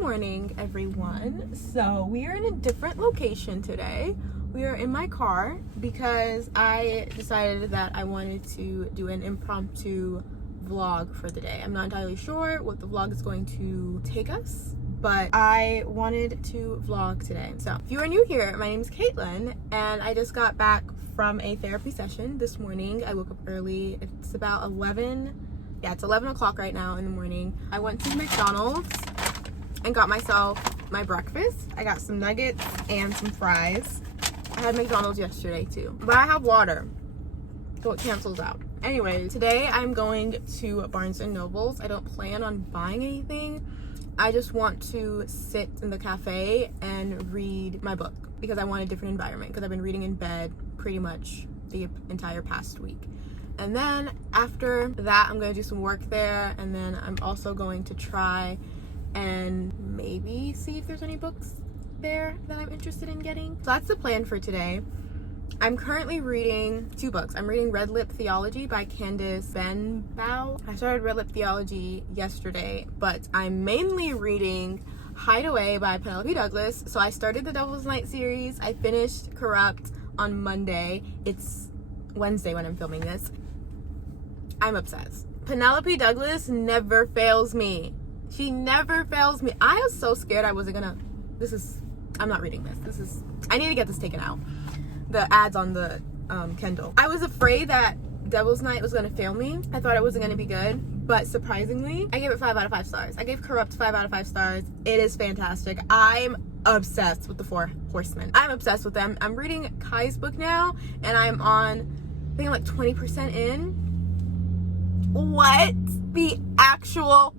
morning, everyone. So we are in a different location today. We are in my car because I decided that I wanted to do an impromptu vlog for the day. I'm not entirely sure what the vlog is going to take us, but I wanted to vlog today. So if you are new here, my name is Caitlin and I just got back from a therapy session this morning. I woke up early. It's about 11. Yeah, it's 11 o'clock right now in the morning. I went to McDonald's and got myself my breakfast. I got some nuggets and some fries. I had McDonald's yesterday too, but I have water, so it cancels out. Anyway, today I'm going to Barnes & Noble's. I don't plan on buying anything. I just want to sit in the cafe and read my book because I want a different environment because I've been reading in bed pretty much the entire past week. And then after that, I'm going to do some work there, and then I'm also going to try and maybe see if there's any books there that I'm interested in getting. So that's the plan for today. I'm currently reading two books. I'm reading Red Lip Theology by Candace Benbow. I started Red Lip Theology yesterday, but I'm mainly reading Hideaway by Penelope Douglas. So I started the Devil's Night series. I finished Corrupt on Monday. It's Wednesday when I'm filming this. I'm obsessed. Penelope Douglas never fails me. She never fails me. I was so scared I wasn't gonna, I'm not reading this. I need to get this taken out. The ads on the Kindle. I was afraid that Devil's Night was gonna fail me. I thought it wasn't gonna be good, but surprisingly, I gave it 5 out of 5 stars. I gave Corrupt 5 out of 5 stars. It is fantastic. I'm obsessed with the Four Horsemen. I'm obsessed with them. I'm reading Kai's book now, and I'm on, I think I'm like 20% in. What the actual,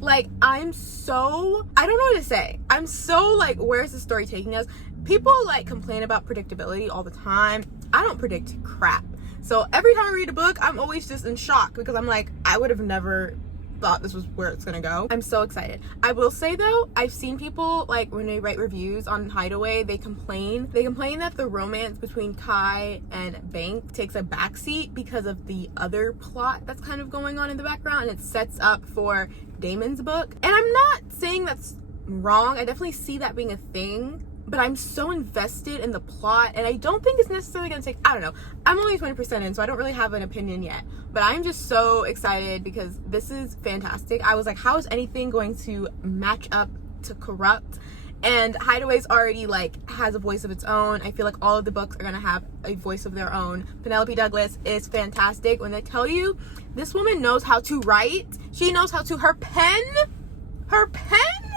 like, I don't know what to say. I'm so like, where's the story taking us? People like complain about predictability all the time. I don't predict crap. So every time I read a book, I'm always just in shock because I'm like, I would have never thought this was where it's gonna go. I'm so excited. I will say though, I've seen people like when they write reviews on Hideaway, they complain that the romance between Kai and Bank takes a backseat because of the other plot that's kind of going on in the background, and it sets up for Damon's book. And I'm not saying that's wrong. I definitely see that being a thing, but I'm so invested in the plot, and I don't think it's necessarily gonna take, I don't know. I'm only 20% in, so I don't really have an opinion yet, but I'm just so excited because this is fantastic. I was like, how is anything going to match up to Corrupt? And Hideaway's already like has a voice of its own. I feel like all of the books are gonna have a voice of their own. Penelope Douglas is fantastic. When they tell you this woman knows how to write, she knows how to, her pen.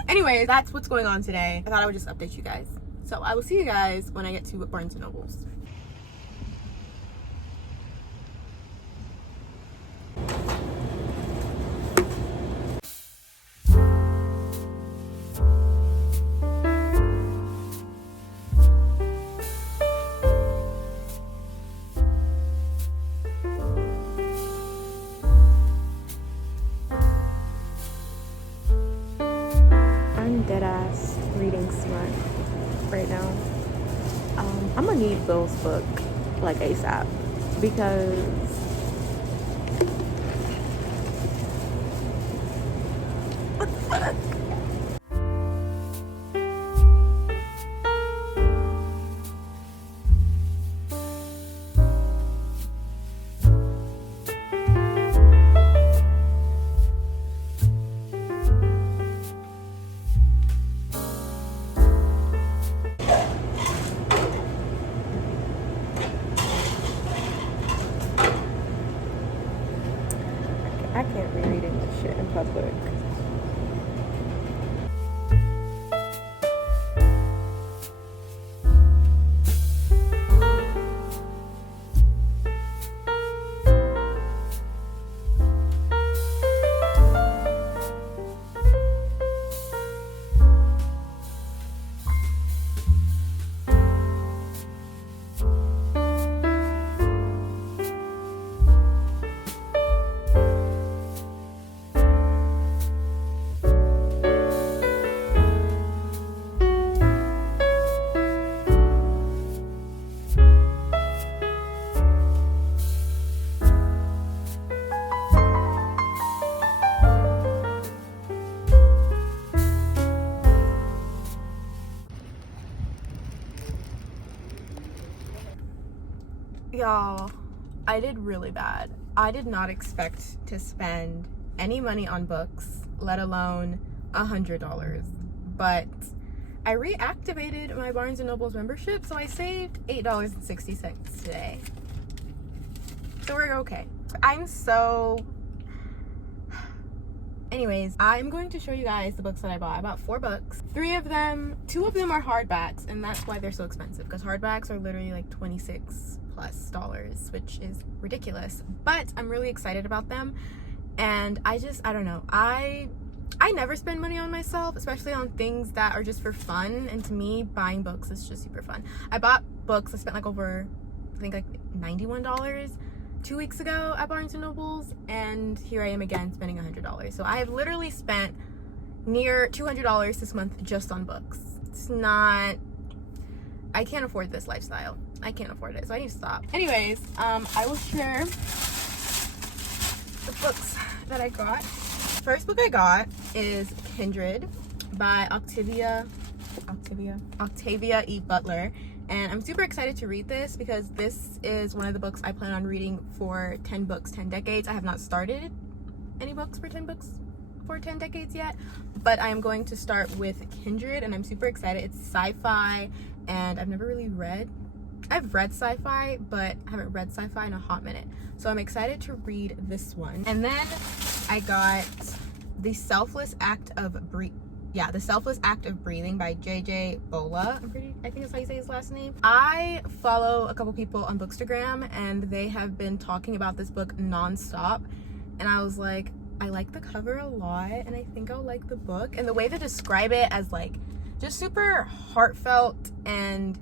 Anyway, that's what's going on today. I thought I would just update you guys. So I will see you guys when I get to Barnes & Noble's. I'm dead ass reading smut right now. I'm gonna need Bill's book like ASAP because what the fuck? I can't be reading this shit in public. Y'all, I did really bad. I did not expect to spend any money on books, let alone $100. But I reactivated my Barnes & Noble's membership, so I saved $8.60 today. So we're okay. Anyways, I'm going to show you guys the books that I bought. I bought 4 books. 2 of them are hardbacks, and that's why they're so expensive, because hardbacks are literally like $26+, which is ridiculous. But I'm really excited about them, and I don't know. I never spend money on myself, especially on things that are just for fun, and to me, buying books is just super fun. I bought books. I spent like over, I think like $91 2 weeks ago at Barnes & Noble's, and here I am again spending $100. So I have literally spent near $200 this month just on books. It's not, I can't afford this lifestyle. I can't afford it, so I need to stop. Anyways, I will share the books that I got. First book I got is Kindred by Octavia E. Butler. And I'm super excited to read this because this is one of the books I plan on reading for 10 books, 10 decades. I have not started any books for 10 books for 10 decades yet, but I am going to start with Kindred, and I'm super excited. It's sci-fi, and I've read sci-fi, but I haven't read sci-fi in a hot minute. So I'm excited to read this one. And then I got The Selfless Act of Breathing by J.J. Bola. I think that's how you say his last name. I follow a couple people on Bookstagram, and they have been talking about this book nonstop. And I was like, I like the cover a lot, and I think I'll like the book. And the way they describe it as like just super heartfelt and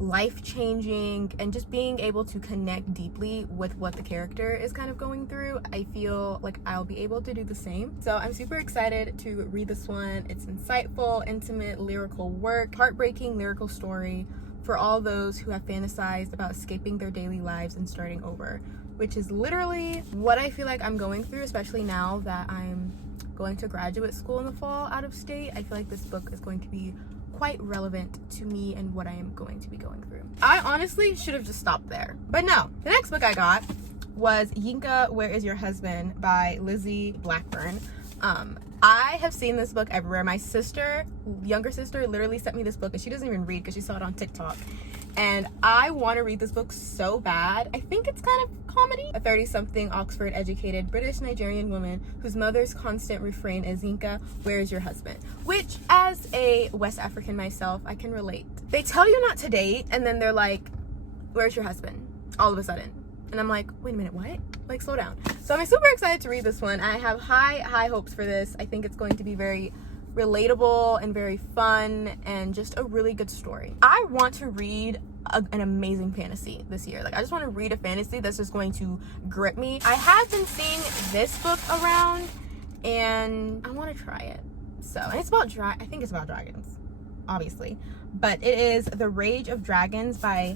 life-changing, and just being able to connect deeply with what the character is kind of going through, I feel like I'll be able to do the same. So I'm super excited to read this one. It's insightful, intimate, lyrical work, heartbreaking lyrical story for all those who have fantasized about escaping their daily lives and starting over, which is literally what I feel like I'm going through, especially now that I'm going to graduate school in the fall out of state. I feel like this book is going to be quite relevant to me and what I am going to be going through. I honestly should have just stopped there, but no. The next book I got was Yinka, Where Is Your Husband by Lizzie Blackburn. I have seen this book everywhere. My younger sister literally sent me this book, and she doesn't even read because she saw it on TikTok. And I want to read this book so bad. I think it's kind of comedy. A 30-something Oxford-educated British-Nigerian woman whose mother's constant refrain is, Yinka, where is your husband? Which, as a West African myself, I can relate. They tell you not to date, and then they're like, where's your husband? All of a sudden. And I'm like, wait a minute, what? Like, slow down. So I'm super excited to read this one. I have high hopes for this. I think it's going to be very relatable and very fun, and just a really good story. I want to read an amazing fantasy this year. Like, I just want to read a fantasy that's just going to grip me. I have been seeing this book around, and I want to try it. So, and it's about I think it's about dragons, obviously, but it is The Rage of Dragons by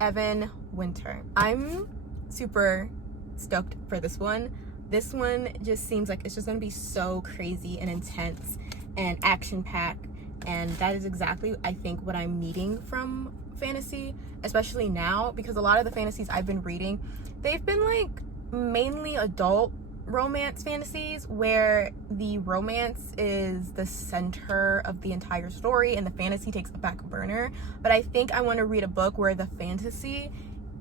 Evan Winter. I'm super stoked for this one. This one just seems like it's just going to be so crazy and intense and action-packed, and that is exactly, I think, what I'm needing from fantasy, especially now, because a lot of the fantasies I've been reading, they've been like mainly adult romance fantasies where the romance is the center of the entire story and the fantasy takes a back burner. But I think I want to read a book where the fantasy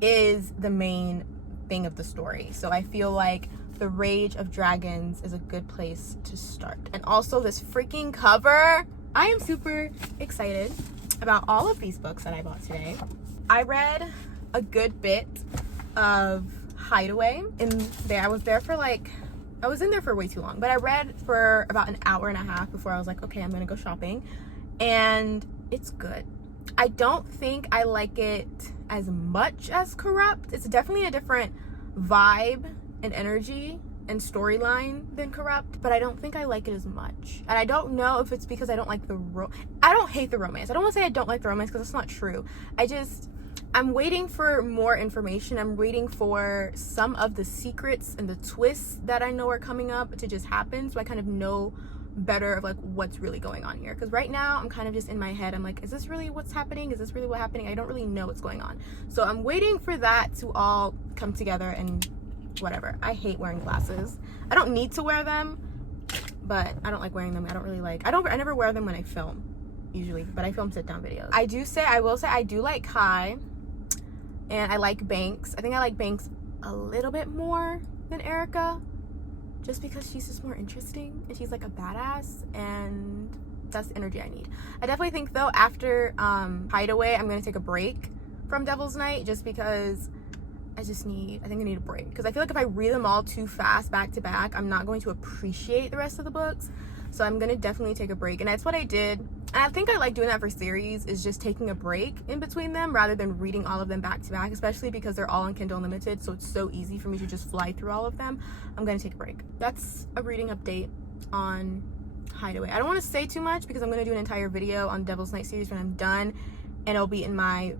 is the main thing of the story. So I feel like The Rage of Dragons is a good place to start. And also this freaking cover. I am super excited about all of these books that I bought today. I read a good bit of Hideaway, and I was in there for way too long, but I read for about an hour and a half before I was like, okay, I'm gonna go shopping, and it's good. I don't think I like it as much as Corrupt. It's definitely a different vibe and energy and storyline than Corrupt, but I don't think I like it as much. And I don't know if it's because I don't like I don't hate the romance. I don't want to say I don't like the romance because that's not true. I'm waiting for more information. I'm waiting for some of the secrets and the twists that I know are coming up to just happen, so I kind of know better of like what's really going on here, because right now I'm kind of just in my head. I'm like, is this really what's happening? Is this really what's happening? I don't really know what's going on. So I'm waiting for that to all come together and whatever. I hate wearing glasses. I don't need to wear them, but I don't like wearing them. I don't really like, I never wear them when I film usually, but I film sit down videos. I will say I do like Kai, and I like Banks. I think I like Banks a little bit more than Erica, just because she's just more interesting and she's like a badass, and that's the energy I need. I definitely think though after Hideaway I'm gonna take a break from Devil's Night, just because I think I need a break, because I feel like if I read them all too fast back to back, I'm not going to appreciate the rest of the books. So I'm gonna definitely take a break, and that's what I did. And I think I like doing that for series, is just taking a break in between them rather than reading all of them back to back, especially because they're all on Kindle Unlimited, so it's so easy for me to just fly through all of them. I'm gonna take a break. That's a reading update on Hideaway. I don't want to say too much because I'm gonna do an entire video on Devil's Night series when I'm done, and it'll be in my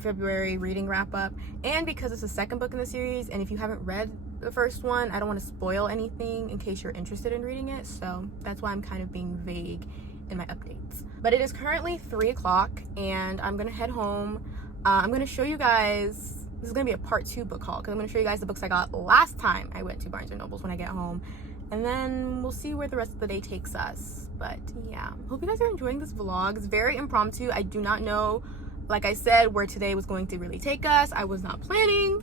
February reading wrap up, and because it's the second book in the series, and if you haven't read the first one, I don't want to spoil anything in case you're interested in reading it, so that's why I'm kind of being vague in my updates. But it is currently 3 o'clock and I'm gonna head home. I'm gonna show you guys, this is gonna be a part 2 book haul, because I'm gonna show you guys the books I got last time I went to Barnes & Noble's when I get home, and then we'll see where the rest of the day takes us. But yeah, hope you guys are enjoying this vlog. It's very impromptu. I do not know, like I said, where today was going to really take us. I was not planning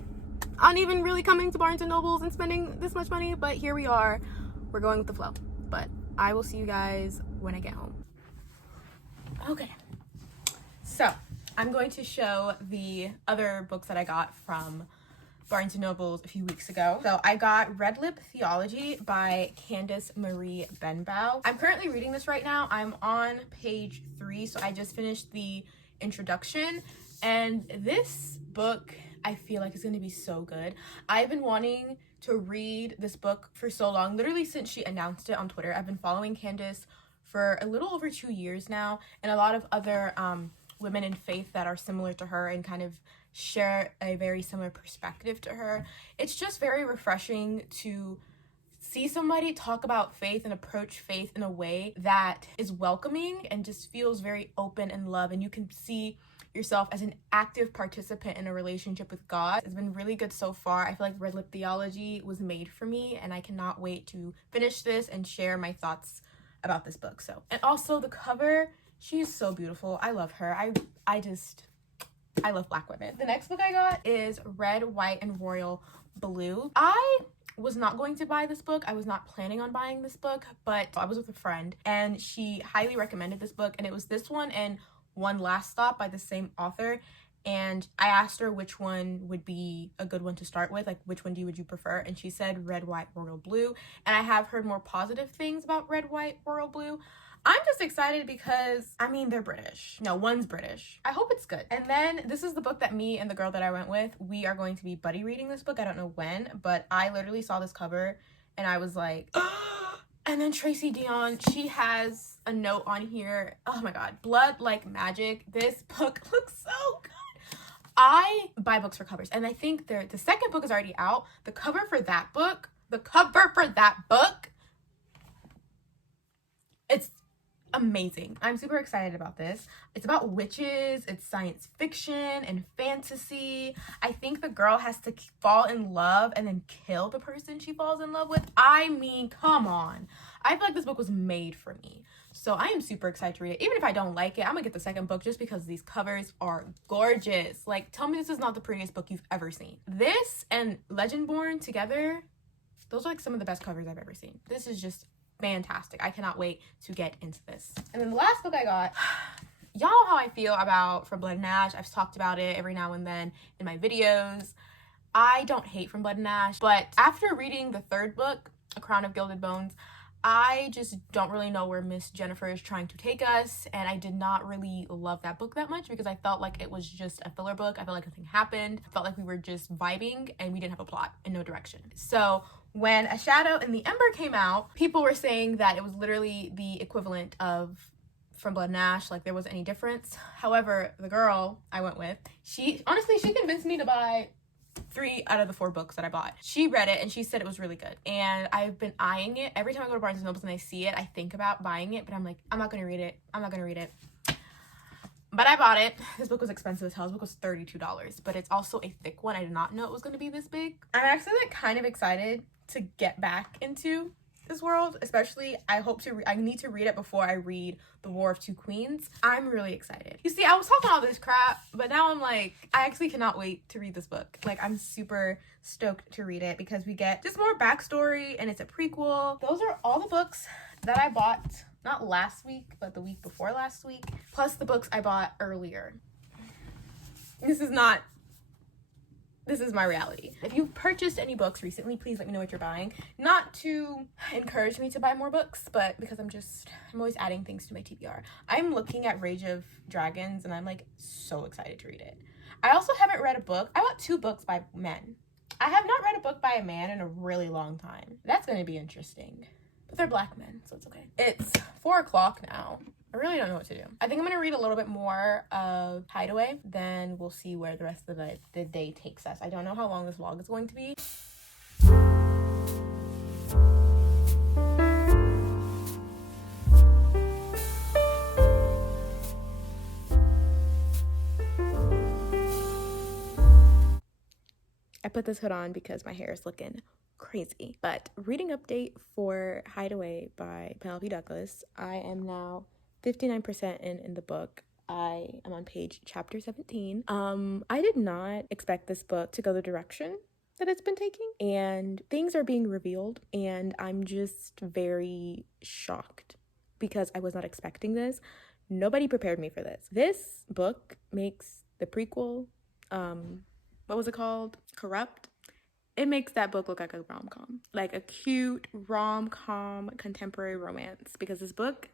on even really coming to Barnes & Noble's and spending this much money, but here we are. We're going with the flow. But I will see you guys when I get home. Okay, so I'm going to show the other books that I got from Barnes & Noble's a few weeks ago. So I got Red Lip Theology by Candace Marie Benbow. I'm currently reading this right now. I'm on page 3, so I just finished the introduction, and this book I feel like is going to be so good. I've been wanting to read this book for so long, literally since she announced it on Twitter. I've been following Candace for a little over 2 years now, and a lot of other women in faith that are similar to her and kind of share a very similar perspective to her. It's just very refreshing to see somebody talk about faith and approach faith in a way that is welcoming and just feels very open and love, and you can see yourself as an active participant in a relationship with God. It's been really good so far. I feel like Red Lip Theology was made for me, and I cannot wait to finish this and share my thoughts about this book. So, and also the cover, she's so beautiful. I love her. I love Black women. The next book I got is Red, White, and Royal Blue. I was not going to buy this book. I was not planning on buying this book, but I was with a friend and she highly recommended this book, and it was this one and One Last Stop by the same author. And I asked her which one would be a good one to start with, like which one would you prefer, and she said Red, White, Royal Blue. And I have heard more positive things about Red, White, Royal Blue. I'm just excited because, I mean, they're British. No, one's British. I hope it's good. And then this is the book that me and the girl that I went with, we are going to be buddy reading this book. I don't know when, but I literally saw this cover and I was like, and then Tracy Dion, she has a note on here. Oh my God, Blood Like Magic. This book looks so good. I buy books for covers, and I think the second book is already out. The cover for that book, it's amazing. I'm super excited about this. It's about witches, it's science fiction and fantasy. I think the girl has to fall in love and then kill the person she falls in love with. I mean, come on. I feel like this book was made for me. So I am super excited to read it. Even if I don't like it, I'm gonna get the second book just because these covers are gorgeous. Like, tell me this is not the prettiest book you've ever seen. This and Legendborn together, those are like some of the best covers I've ever seen. This is just fantastic. I cannot wait to get into this. And then the last book I got, y'all know how I feel about From Blood and Ash. I've talked about it every now and then in my videos. I don't hate From Blood and Ash, but after reading the third book, A Crown of Gilded Bones, I just don't really know where Miss Jennifer is trying to take us, and I did not really love that book that much because I felt like it was just a filler book. I felt like nothing happened. I felt like we were just vibing and we didn't have a plot and no direction. So when A Shadow in the Ember came out, people were saying that it was literally the equivalent of From Blood and Ash, like there wasn't any difference. However, the girl I went with, she convinced me to buy 3 out of the 4 books that I bought. She read it and she said it was really good. And I've been eyeing it. Every time I go to Barnes & Noble and I see it, I think about buying it, but I'm like, I'm not gonna read it. I'm not gonna read it. But I bought it. This book was expensive as hell. This book was $32, but it's also a thick one. I did not know it was gonna be this big. I'm actually like kind of excited to get back into this world, especially I need to read it before I read The War of Two Queens. I'm really excited. You see, I was talking all this crap, but now I'm like, I actually cannot wait to read this book. Like, I'm super stoked to read it because we get just more backstory and it's a prequel. Those are all the books that I bought, not last week, but the week before last week, plus the books I bought earlier. This is my reality. If you've purchased any books recently, please let me know what you're buying. Not to encourage me to buy more books, but because I'm always adding things to my TBR. I'm looking at Rage of Dragons and I'm like so excited to read it. I also haven't read a book. I bought 2 books by men. I have not read a book by a man in a really long time. That's gonna be interesting. But they're black men, so it's okay. It's 4 o'clock now. I really don't know what to do. I think I'm gonna read a little bit more of Hideaway, then we'll see where the rest of the day takes us. I don't know how long this vlog is going to be. I put this hood on because my hair is looking crazy. But reading update for Hideaway by Penelope Douglas. I am now 59% in the book. I am on chapter 17. I did not expect this book to go the direction that it's been taking, and things are being revealed, and I'm just very shocked because I was not expecting this. Nobody prepared me for this. This book makes the prequel, what was it called? Corrupt. It makes that book look like a rom-com, like a cute rom-com contemporary romance, because this book,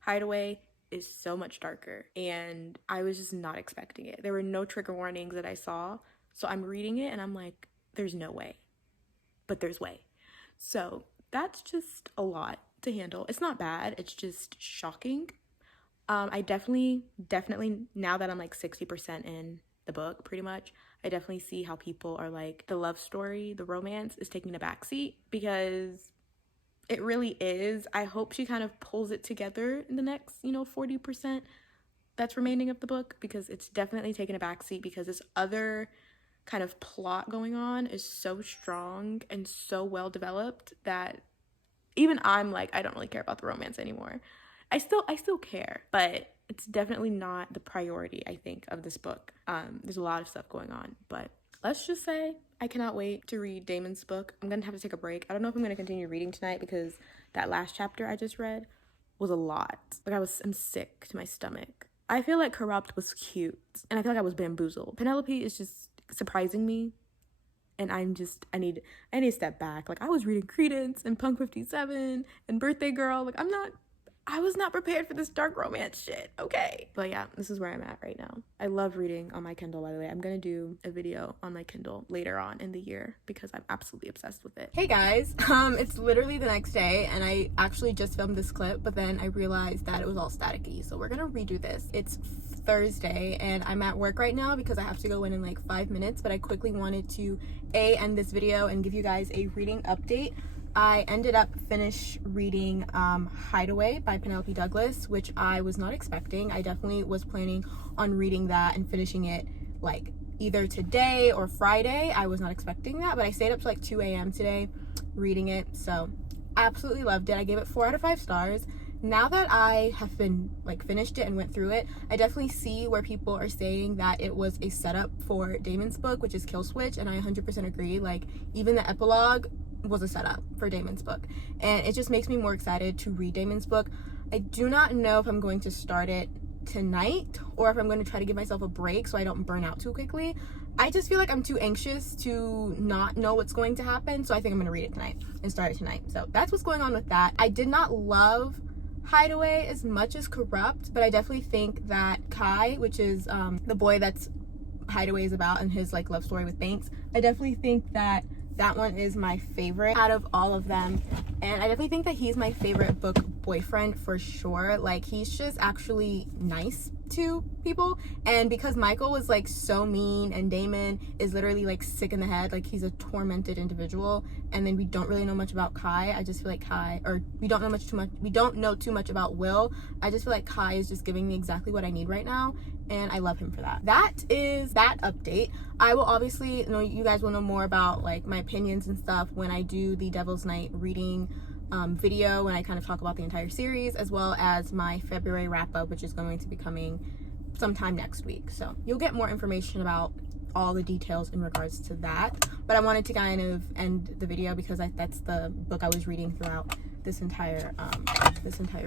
Hideaway, is so much darker, and I was just not expecting it. There were no trigger warnings that I saw, so I'm reading it and I'm like, there's no way, but there's way. So that's just a lot to handle. It's not bad, it's just shocking. I definitely, now that I'm like 60% in the book, pretty much, I definitely see how people are like, the love story, the romance is taking a backseat, because it really is. I hope she kind of pulls it together in the next, 40% that's remaining of the book, because it's definitely taken a backseat, because this other kind of plot going on is so strong and so well developed that even I'm like, I don't really care about the romance anymore. I still care, but it's definitely not the priority, I think, of this book. There's a lot of stuff going on, but let's just say I cannot wait to read Damon's book. I'm gonna have to take a break. I don't know if I'm gonna continue reading tonight, because that last chapter I just read was a lot. Like, I'm sick to my stomach. I feel like Corrupt was cute, and I feel like I was bamboozled. Penelope is just surprising me, and I need to step back. Like, I was reading Credence and Punk 57 and Birthday Girl. Like, I was not prepared for this dark romance shit, okay? But yeah, this is where I'm at right now. I love reading on my Kindle, by the way. I'm gonna do a video on my Kindle later on in the year because I'm absolutely obsessed with it. Hey guys, it's literally the next day, and I actually just filmed this clip, but then I realized that it was all staticky, so we're gonna redo this. It's Thursday, and I'm at work right now because I have to go in like 5 minutes, but I quickly wanted to end this video and give you guys a reading update. I ended up reading Hideaway by Penelope Douglas, which I was not expecting. I definitely was planning on reading that and finishing it like either today or Friday. I was not expecting that, but I stayed up to like 2 a.m. today reading it, so I absolutely loved it. I gave it 4 out of 5 stars. Now that I have been finished it and went through it, I definitely see where people are saying that it was a setup for Damon's book, which is Kill Switch, and I 100% agree. Like, even the epilogue was a setup for Damon's book, and it just makes me more excited to read Damon's book. I do not know if I'm going to start it tonight or if I'm going to try to give myself a break so I don't burn out too quickly. I just feel like I'm too anxious to not know what's going to happen, so I think I'm going to read it tonight and start it tonight. So that's what's going on with that. I did not love Hideaway as much as Corrupt, but I definitely think that Kai, which is the boy that's Hideaway is about, and his love story with Banks, I definitely think that one is my favorite out of all of them, and I definitely think that he's my favorite book boyfriend for sure. Like, he's just actually nice to people. And because Michael was like so mean and Damon is literally like sick in the head, like he's a tormented individual, and then we don't really know much about Kai. I just feel like Kai, or we don't know too much about Will. I just feel like Kai is just giving me exactly what I need right now, and I love him for that. That is that update. I will obviously, you guys will know more about like my opinions and stuff when I do the Devil's Night reading video, when I kind of talk about the entire series, as well as my February wrap up, which is going to be coming sometime next week. So you'll get more information about all the details in regards to that. But I wanted to kind of end the video because that's the book I was reading throughout this entire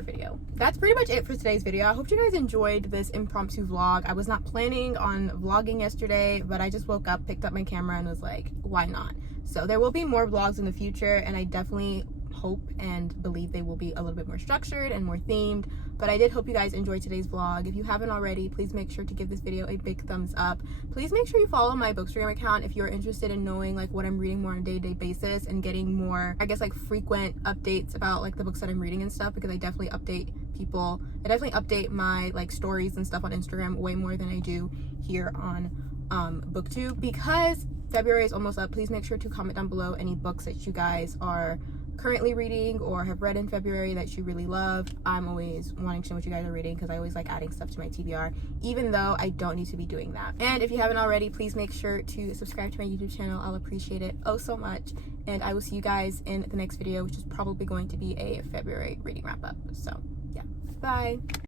video. That's pretty much it for today's video. I hope you guys enjoyed this impromptu vlog. I was not planning on vlogging yesterday, but I just woke up, picked up my camera, and was like, why not? So there will be more vlogs in the future, and I definitely hope and believe they will be a little bit more structured and more themed. But I did hope you guys enjoyed today's vlog. If you haven't already, please make sure to give this video a big thumbs up. Please make sure you follow my Bookstagram account if you're interested in knowing like what I'm reading more on a day-to-day basis and getting more, I guess, like frequent updates about like the books that I'm reading and stuff, because I definitely update people. I definitely update my like stories and stuff on Instagram way more than I do here on BookTube. Because February is almost up, please make sure to comment down below any books that you guys are currently reading or have read in February that you really love. I'm always wanting to know what you guys are reading because I always like adding stuff to my TBR, even though I don't need to be doing that. And if you haven't already, please make sure to subscribe to my YouTube channel. I'll appreciate it oh so much. And I will see you guys in the next video, which is probably going to be a February reading wrap up. So yeah, bye.